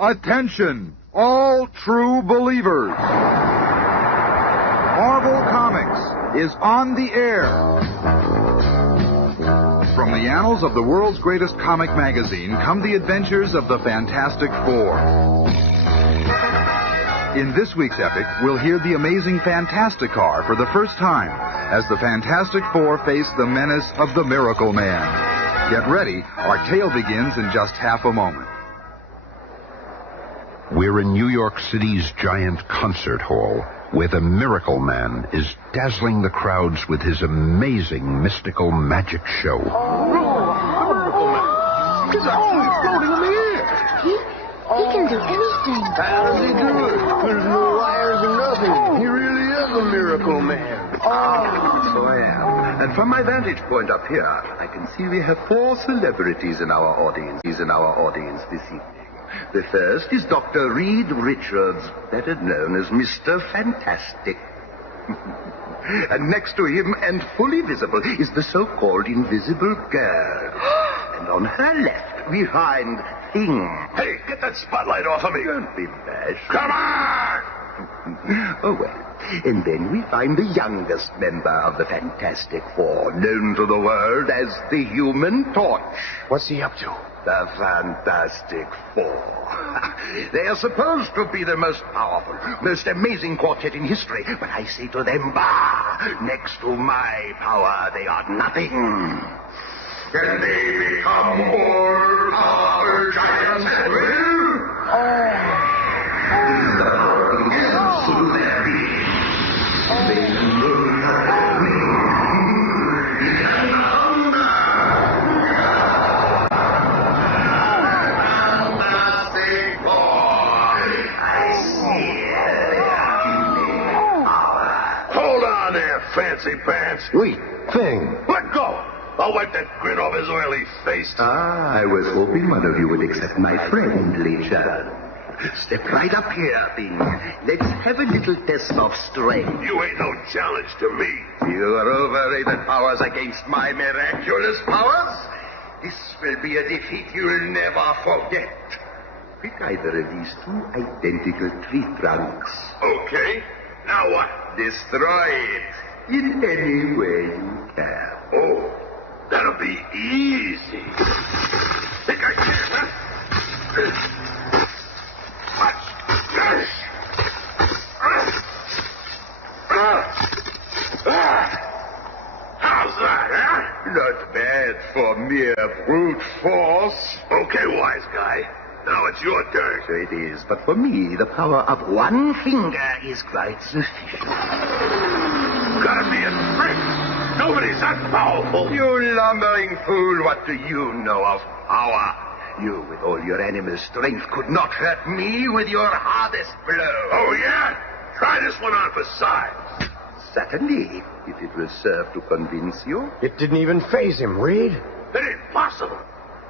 Attention, all true believers. Marvel Comics is on the air. From the annals of the world's greatest comic magazine come the adventures of the Fantastic Four. In this week's epic, we'll hear the amazing Fantastic Car for the first time as the Fantastic Four face the menace of the Miracleman. Get ready, our tale begins in just half a moment. We're in New York City's giant concert hall, where the Miracleman is dazzling the crowds with his amazing mystical magic show. He's actually floating in the air. He can do anything. How does he do it? There's no wires or nothing. He really is a miracle man. So I am. And from my vantage point up here, I can see we have 4 celebrities in our audience this evening. The first is Dr. Reed Richards, better known as Mr. Fantastic. And next to him, and fully visible, is the so-called Invisible Girl. And on her left, we find Thing. Hey, get that spotlight off of me. Don't be bashful. Come on! Oh, well. And then we find the youngest member of the Fantastic Four, known to the world as the Human Torch. What's he up to? The Fantastic Four. They are supposed to be the most powerful, most amazing quartet in history. But I say to them, bah! Next to my power, they are nothing. Can they become all our giants will? To their being. They can rule me. Fancy pants. Wait, Thing. Let go. I'll wipe that grin off his oily face. I was hoping one of you would accept my friendly challenge. Step right up here, Thing. Let's have a little test of strength. You ain't no challenge to me. Your overrated powers against my miraculous powers? This will be a defeat you'll never forget. Pick either of these 2 identical tree trunks. Okay. Now what? Destroy it in any way you can. Oh, that'll be easy. Think I can, huh? Watch this. How's that, huh? Not bad for mere brute force. Okay, wise guy. Now it's your turn. So it is, but for me, the power of one finger is quite sufficient. Gotta be a trick. Nobody's that powerful. You lumbering fool, what do you know of power? You, with all your animal strength, could not hurt me with your hardest blow. Oh, yeah? Try this one on for size. Certainly, if it will serve to convince you. It didn't even faze him, Reed. It ain't possible.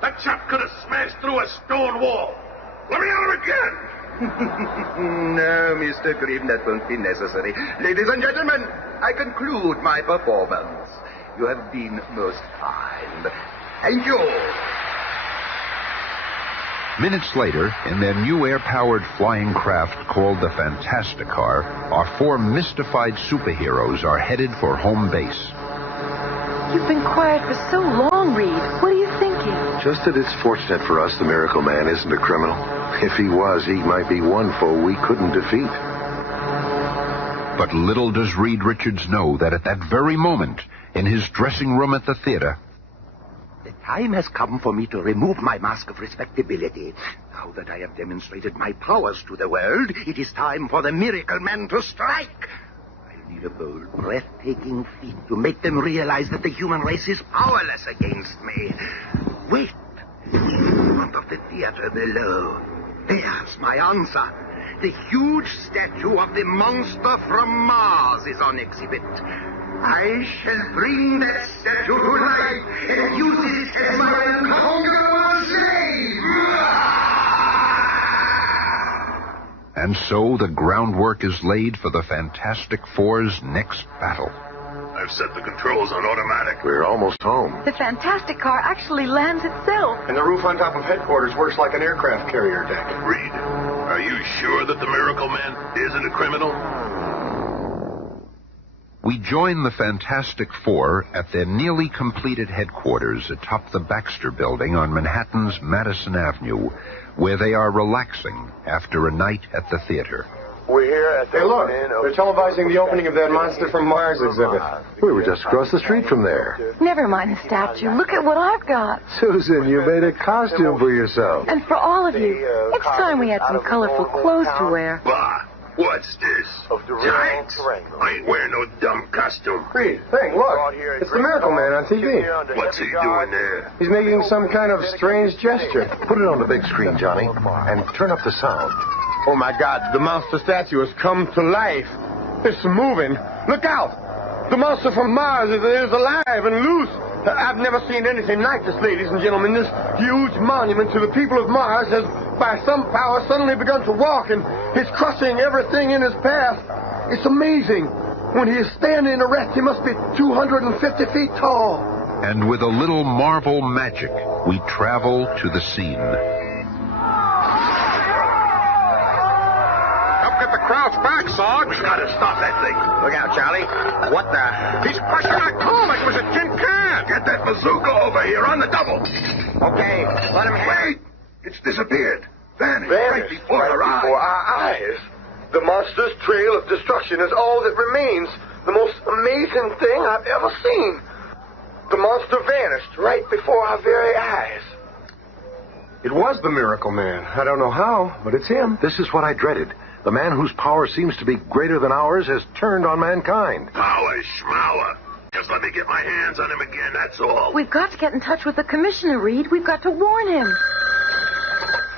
That chap could have smashed through a stone wall. Let me at him again. No, Mr. Grimm, that won't be necessary. Ladies and gentlemen, I conclude my performance. You have been most kind. Thank you. Minutes later, in their new air-powered flying craft called the Fantastic Car, our 4 mystified superheroes are headed for home base. You've been quiet for so long, Reed. What are you thinking? Just that it's fortunate for us the Miracle Man isn't a criminal. If he was, he might be one foe we couldn't defeat. But little does Reed Richards know that at that very moment, in his dressing room at the theater, The time has come for me to remove my mask of respectability. Now that I have demonstrated my powers to the world, it is time for the Miracleman to strike. I'll need a bold, breathtaking feat to make them realize that the human race is powerless against me. Wait. In front of the theater below. There's my answer. The huge statue of the monster from Mars is on exhibit. I shall bring that statue to life and use it as my unconquerable slave. and so the groundwork is laid for the Fantastic Four's next battle. I I've set the controls on automatic. We're almost home. The fantastic car actually lands itself. And the roof on top of headquarters works like an aircraft carrier deck. Reed, are you sure that the Miracleman isn't a criminal? We join the Fantastic Four at their nearly completed headquarters atop the Baxter Building on Manhattan's Madison Avenue, where they are relaxing after a night at the theater. We're here at the... Hey, look. They're televising the opening of that Monster from Mars exhibit. We were just across the street from there. Never mind the statue. Look at what I've got. Susan, you made a costume for yourself. And for all of you. It's time we had some colorful clothes to wear. Bah! What's this? Giants? I ain't wearing no dumb costume. Reed, look. It's the Miracleman on TV. What's he doing there? He's making some kind of strange gesture. Put it on the big screen, Johnny, and turn up the sound. Oh, my God. The monster statue has come to life. It's moving. Look out. The monster from Mars is alive and loose. I've never seen anything like this, ladies and gentlemen. This huge monument to the people of Mars has, by some power, suddenly begun to walk, and he's crushing everything in his path. It's amazing. When he is standing erect, he must be 250 feet tall. And with a little Marvel magic, we travel to the scene. Get the crowds back, Sarge. We gotta stop that thing. Look out, Charlie. What the... He's crushing our car like it was a tin can. Get that bazooka over here on the double. Okay, let him have... Wait! It's disappeared. Vanished right before our eyes. The monster's trail of destruction is all that remains. The most amazing thing I've ever seen. The monster vanished right before our very eyes. It was the Miracleman. I don't know how, but it's him. This is what I dreaded. The man whose power seems to be greater than ours has turned on mankind. Power schmower. Just let me get my hands on him again, that's all. We've got to get in touch with the commissioner, Reed. We've got to warn him.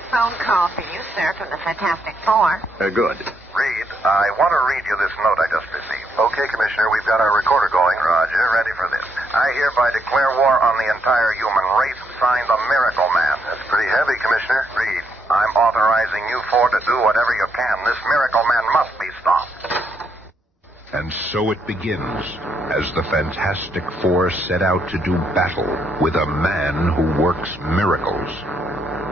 Phone call for you, sir, from the Fantastic Four. Good. Reed, I want to read you this note I just received. Okay, Commissioner, we've got our recorder going. Roger, ready for this. I hereby declare war on the entire human race. Signed, the Miracleman. That's pretty heavy, Commissioner. Reed, I'm authorizing you four to do whatever you can. This Miracleman must be stopped. And so it begins, as the Fantastic Four set out to do battle with a man who works miracles.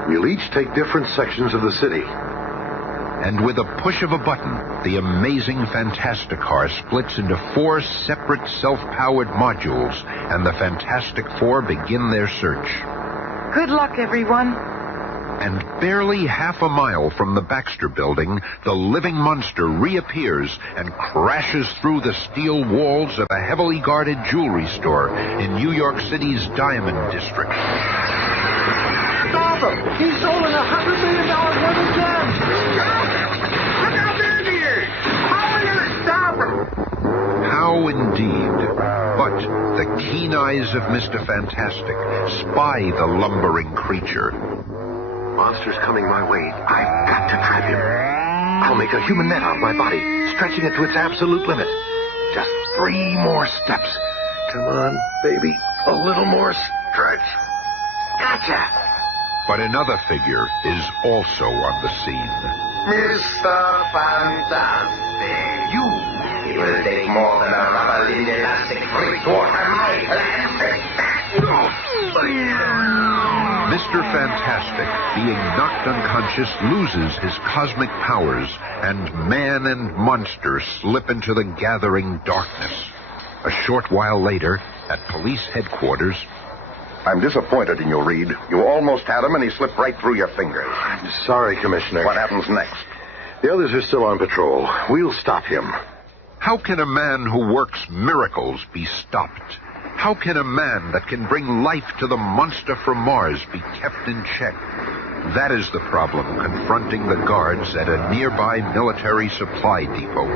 We'll each take different sections of the city. And with a push of a button, the amazing Fantastic Car splits into 4 separate self-powered modules, and the Fantastic Four begin their search. Good luck, everyone. And barely half a mile from the Baxter Building, the living monster reappears and crashes through the steel walls of a heavily guarded jewelry store in New York City's Diamond District. Stop him! He's stolen $100 million worth of gems! Look out there, dear! How are you going to stop him? How indeed. But the keen eyes of Mr. Fantastic spy the lumbering creature. Monster's coming my way. I've got to trap him. I'll make a human net out of my body, stretching it to its absolute limit. Just 3 more steps. Come on, baby. A little more stretch. Gotcha! But another figure is also on the scene. Mr. Fantastic. It will take more than a rubber-lead elastic freak to water my elastic. Mr. Fantastic, being knocked unconscious, loses his cosmic powers, and man and monster slip into the gathering darkness. A short while later, at police headquarters... I'm disappointed in you, Reed. You almost had him, and he slipped right through your fingers. I'm sorry, Commissioner. What happens next? The others are still on patrol. We'll stop him. How can a man who works miracles be stopped? How can a man that can bring life to the monster from Mars be kept in check? That is the problem confronting the guards at a nearby military supply depot.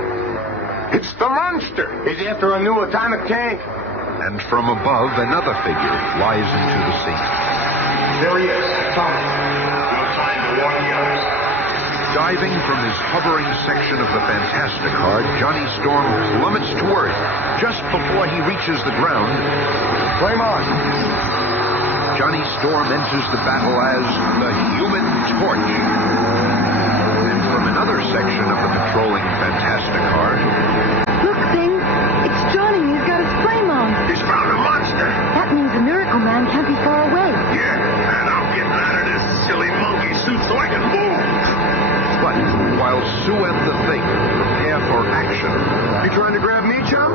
It's the monster! He's after a new atomic tank. And from above, another figure flies into the scene. There he is, Tommy. No time to warn the others. Diving from his hovering section of the Fantastic Car, Johnny Storm plummets to Earth just before he reaches the ground. Flame on. Johnny Storm enters the battle as the Human Torch. And from another section of the patrolling Fantastic Car... Look, Thing. It's Johnny. He's got his flame while Sue and the Thing prepare for action. You trying to grab me, chum?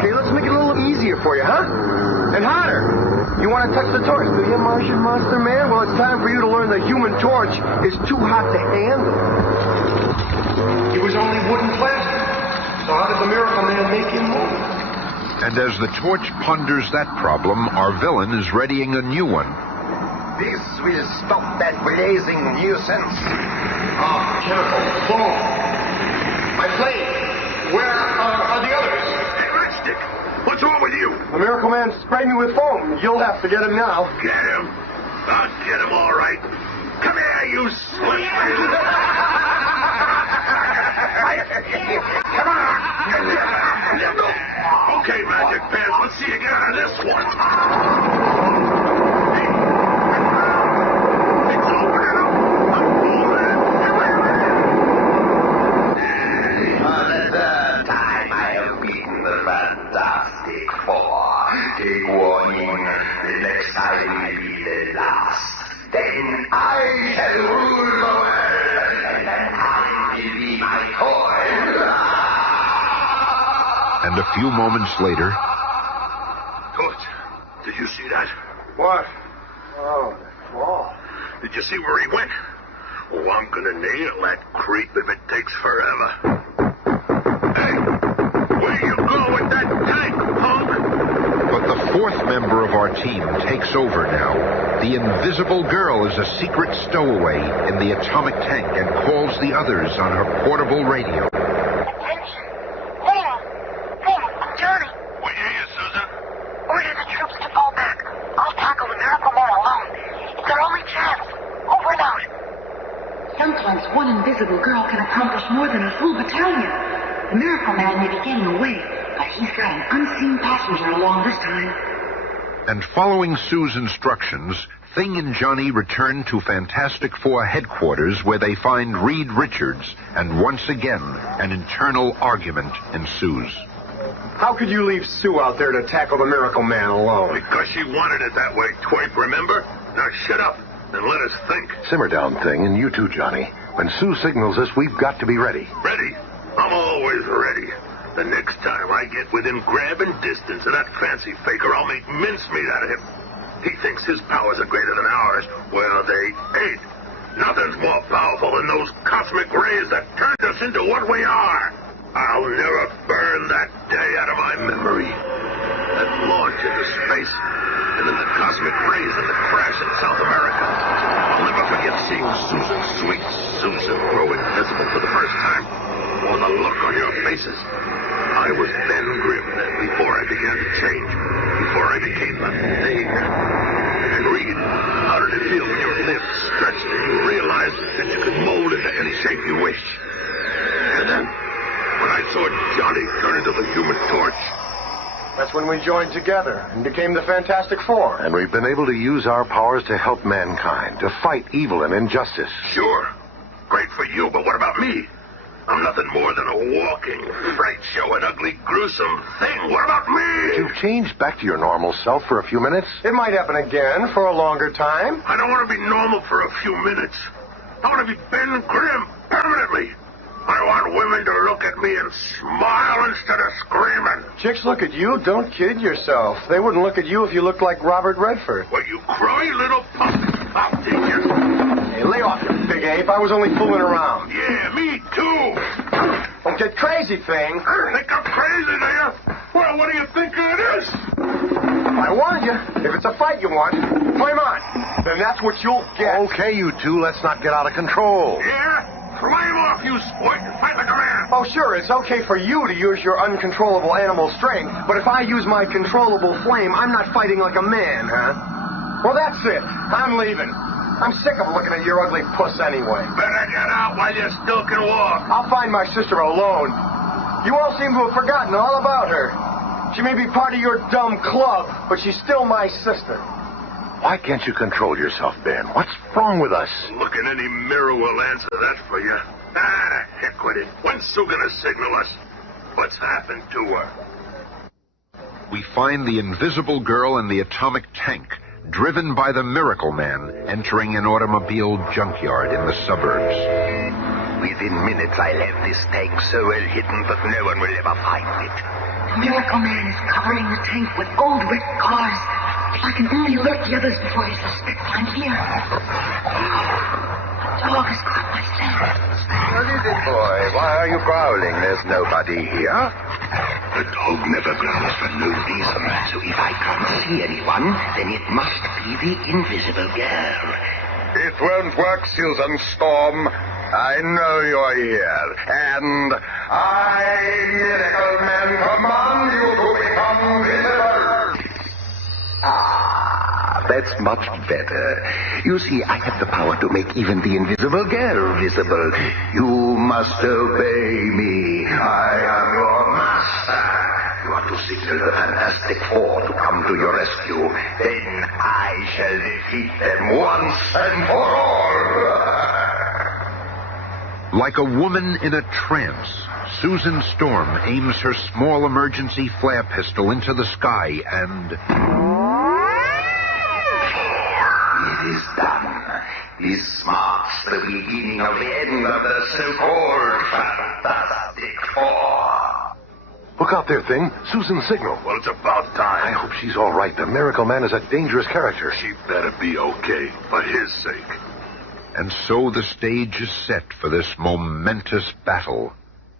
Okay, let's make it a little easier for you, huh? And hotter. You want to touch the torch, do you, Martian Monster Man? Well, it's time for you to learn the human torch is too hot to handle. He was only wood and plastic. So how did the Miracleman make him move? And as the torch ponders that problem, our villain is readying a new one. This will stop that blazing nuisance. Chemical. Boom. My flame. Where are the others? Hey, Matchstick, what's wrong with you? The Miracleman sprayed me with foam. You'll have to get him now. Get him. I'll get him all right. Come here, you slip. Come on. Okay, Magic Pants, let's see you get out of this one. It's opening up. Another time I have beaten the Fantastic Four. Take warning, the next time will be the last. Then I shall rule the world, and that time will be my toy. And a few moments later... Good. Did you see that? What? Oh, the wall. Did you see where he went? Oh, I'm gonna nail that creep if it takes forever. Hey, where you go with that tank, punk? But the fourth member of our team takes over now. The Invisible Girl is a secret stowaway in the atomic tank and calls the others on her portable radio. Attention. Thing, I'm Johnny. We hear you, Susan. Order the troops to fall back. I'll tackle the Miracleman alone. It's our only chance. Over and out. Sometimes one invisible girl can accomplish more than a full battalion. The Miracleman may be getting away, but he's got an unseen passenger along this time. And following Sue's instructions, Thing and Johnny return to Fantastic Four headquarters where they find Reed Richards, and once again, an internal argument ensues. How could you leave Sue out there to tackle the Miracleman alone? Because she wanted it that way, twerp, remember? Now shut up and let us think. Simmer down, Thing, and you too, Johnny. When Sue signals us, we've got to be ready. Ready? I'm always ready. The next time I get within grabbing distance of that fancy faker, I'll make mincemeat out of him. He thinks his powers are greater than ours. Well, they ain't. Nothing's more powerful than those cosmic rays that turned us into what we are. I'll never burn that day out of my memory. That launch into space, and then the cosmic rays and the crash in South America. I'll never forget seeing Susan, sweet Susan, grow invisible for the first time. Or the look on your faces. I was Ben Grimm then, before I began to change. Before I became a thing. And Reed, how did it feel when your lips stretched and you realized that you could mold into any shape you wish? And then, when I saw Johnny turn into the Human Torch. That's when we joined together and became the Fantastic Four. And we've been able to use our powers to help mankind, to fight evil and injustice. Sure. Great for you, but what about me? I'm nothing more than a walking fright show, an ugly, gruesome thing. What about me? You've changed back to your normal self for a few minutes. It might happen again for a longer time. I don't want to be normal for a few minutes. I want to be Ben Grimm permanently. I want women to look at me and smile instead of screaming. Chicks look at you. Don't kid yourself. They wouldn't look at you if you looked like Robert Redford. Well, you crowing little puppy. I'll teach you. Hey, lay off, you big ape. I was only fooling around. Yeah, me too. Don't get crazy, Thing. Think I'm crazy, do you? Well, what do you think it is? I warned you. If it's a fight you want, flame on. Then that's what you'll get. Okay, you two, let's not get out of control. Yeah? Flame off, you sport, and fight like a man. Oh, sure, it's okay for you to use your uncontrollable animal strength, but if I use my controllable flame, I'm not fighting like a man, huh? Well, that's it. I'm leaving. I'm sick of looking at your ugly puss anyway. Better get out while you still can walk. I'll find my sister alone. You all seem to have forgotten all about her. She may be part of your dumb club, but she's still my sister. Why can't you control yourself, Ben? What's wrong with us? Look in any mirror will answer that for you. Ah, heck with it. When's Sue gonna signal us? What's happened to her? We find the Invisible Girl and the atomic tank, driven by the Miracleman, entering an automobile junkyard in the suburbs. Within minutes, I'll have this tank so well hidden that no one will ever find it. The Miracle Man is covering the tank with old wrecked cars. If I can only alert the others before he suspects I'm here. The dog has caught my scent. What is it, boy? Why are you growling? There's nobody here. The dog never growls for no reason. So if I can't see anyone, then it must be the invisible girl. It won't work, Susan Storm. I know you're here. And I, Miracleman, command you to become visible. That's much better. You see, I have the power to make even the invisible girl visible. You must obey me. I am your master. You are to signal the Fantastic Four to come to your rescue. Then I shall defeat them once and for all. Like a woman in a trance, Susan Storm aims her small emergency flare pistol into the sky and... It is done. This marks the beginning of the end of the so-called Fantastic Four. Look out there, Thing. Susan's signal. Well, it's about time. I hope she's all right. The Miracle Man is a dangerous character. She better be okay, for his sake. And so the stage is set for this momentous battle.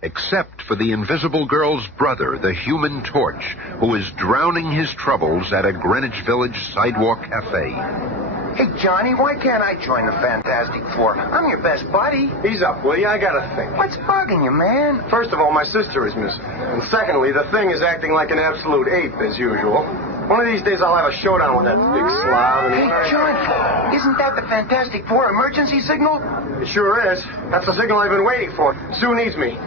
Except for the Invisible Girl's brother, the Human Torch, who is drowning his troubles at a Greenwich Village sidewalk cafe. Hey, Johnny, why can't I join the Fantastic Four? I'm your best buddy. Ease up, will you? I gotta think. What's bugging you, man? First of all, my sister is missing. And secondly, the Thing is acting like an absolute ape, as usual. One of these days I'll have a showdown with that big slob. Hey, John, isn't that the Fantastic Four emergency signal? It sure is. That's the signal I've been waiting for. Sue needs me.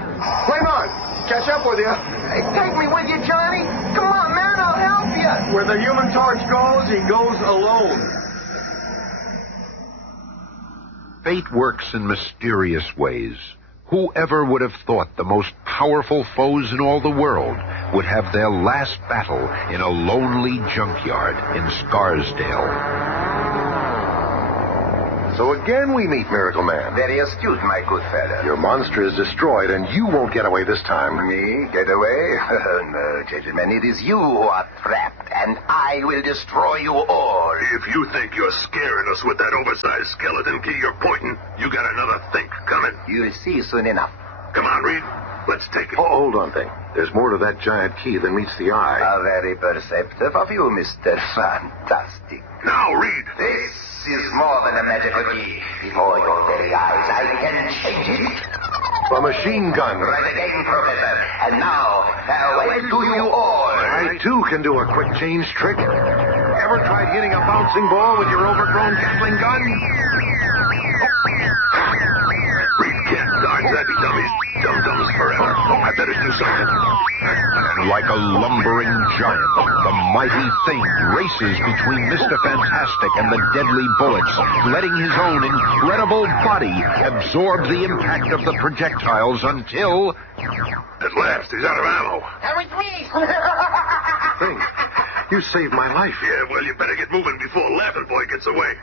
Flame on! Catch up with you. Hey, take me with you, Johnny. Come on, man, I'll help you. Where the Human Torch goes, he goes alone. Fate works in mysterious ways. Whoever would have thought the most powerful foes in all the world would have their last battle in a lonely junkyard in Scarsdale? So again we meet Miracle Man. Very astute, my good fellow. Your monster is destroyed, and you won't get away this time. Me? Get away? No, gentlemen, it is you who are trapped, and I will destroy you all. If you think you're scaring us with that oversized skeleton key you're pointing, you got another think coming. You'll see soon enough. Come on, Reed. Let's take it. Oh, hold on, Thing. There's more to that giant key than meets the eye. How very perceptive of you, Mr. Fantastic. Now, Reed. This is more than a magical key. Before your very eyes, I can change it. A machine gun. Right again, Professor. And now, farewell to you all. I, too, can do a quick change trick. Ever tried hitting a bouncing ball with your overgrown Gatling gun? Reed can't dodge that, dummies. Dum-dums forever. I better do something. And like a lumbering giant, the mighty Thing races between Mr. Fantastic and the deadly bullets, letting his own incredible body absorb the impact of the projectiles until... At last, he's out of ammo. That was me. Thing, you saved my life. Yeah, well, you better get moving before Laughing Boy gets away.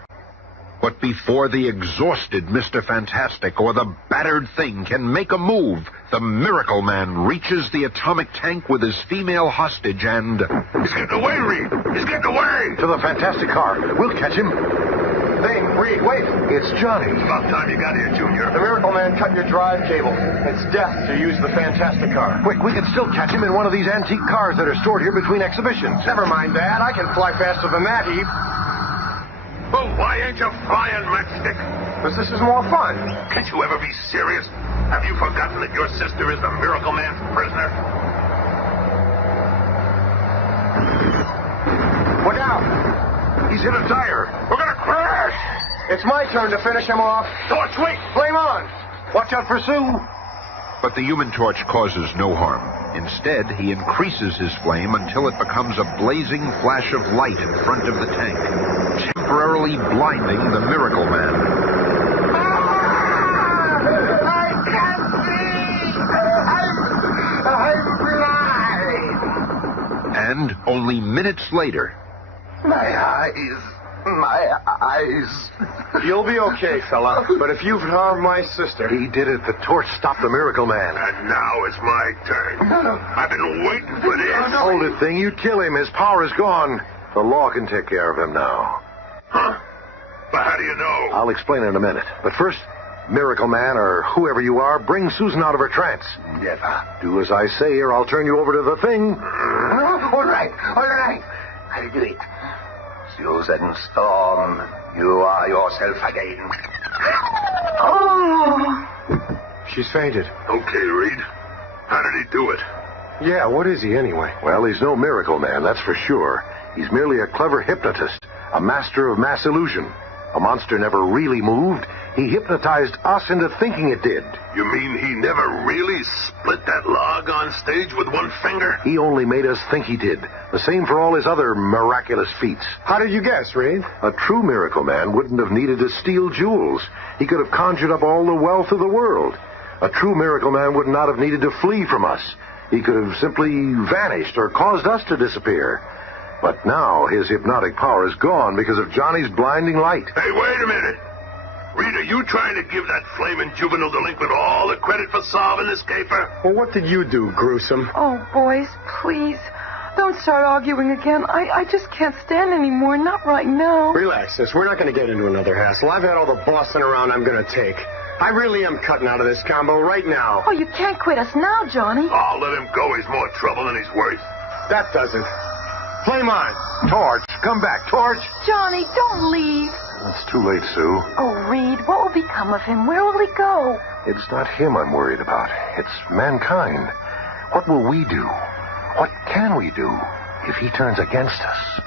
But before the exhausted Mr. Fantastic or the battered Thing can make a move, the Miracle Man reaches the atomic tank with his female hostage and... He's getting away, Reed. He's getting away. To the Fantastic car. We'll catch him. Thing, Reed, wait. It's Johnny. About time you got here, Junior. The Miracle Man cut your drive cable. It's death to use the Fantastic car. Quick, we can still catch him in one of these antique cars that are stored here between exhibitions. Never mind that. I can fly faster than that, Eve. Well, why ain't you flying, Matchstick? Because this is more fun. Can't you ever be serious? Have you forgotten that your sister is the Miracle Man's prisoner? Look out. He's hit a tire. We're gonna crash! It's my turn to finish him off. Torch, wait! Flame on. Watch out for Sue. But the Human Torch causes no harm. Instead, he increases his flame until it becomes a blazing flash of light in front of the tank, temporarily blinding the Miracle Man. I can't see. I'm blind. And only minutes later, My eyes. My eyes. You'll be okay, fella. But if you've harmed my sister... He did it. The torch stopped the Miracle Man. And now it's my turn. I've been waiting for this. Hold it, thing. You'd kill him. His power is gone. The law can take care of him now. Huh? But how do you know? I'll explain in a minute. But first, Miracle Man, or whoever you are, bring Susan out of her trance. Never. Do as I say, or I'll turn you over to the thing. All right. I'll do it. Susan Storm, you are yourself again. Oh. She's fainted. Okay, Reed. How did he do it? Yeah, what is he anyway? Well, he's no Miracle Man, that's for sure. He's merely a clever hypnotist, a master of mass illusion. A monster never really moved. He hypnotized us into thinking it did. You mean he never really split that log on stage with one finger? He only made us think he did. The same for all his other miraculous feats. How did you guess, Reed? A true Miracle Man wouldn't have needed to steal jewels. He could have conjured up all the wealth of the world. A true Miracle Man would not have needed to flee from us. He could have simply vanished or caused us to disappear. But now his hypnotic power is gone because of Johnny's blinding light. Hey, wait a minute. Reed, are you trying to give that flaming juvenile delinquent all the credit for solving this caper? Well, what did you do, gruesome? Oh, boys, please. Don't start arguing again. I just can't stand anymore. Not right now. Relax, sis. We're not going to get into another hassle. I've had all the bossing around I'm going to take. I really am cutting out of this combo right now. Oh, you can't quit us now, Johnny. Oh, let him go. He's more trouble than he's worth. That doesn't. Flame on. Torch, come back, Torch. Johnny, don't leave. It's too late, Sue. Oh, Reed, what will become of him? Where will he go? It's not him I'm worried about. It's mankind. What will we do? What can we do if he turns against us?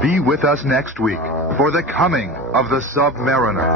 Be with us next week for the coming of the Submariner.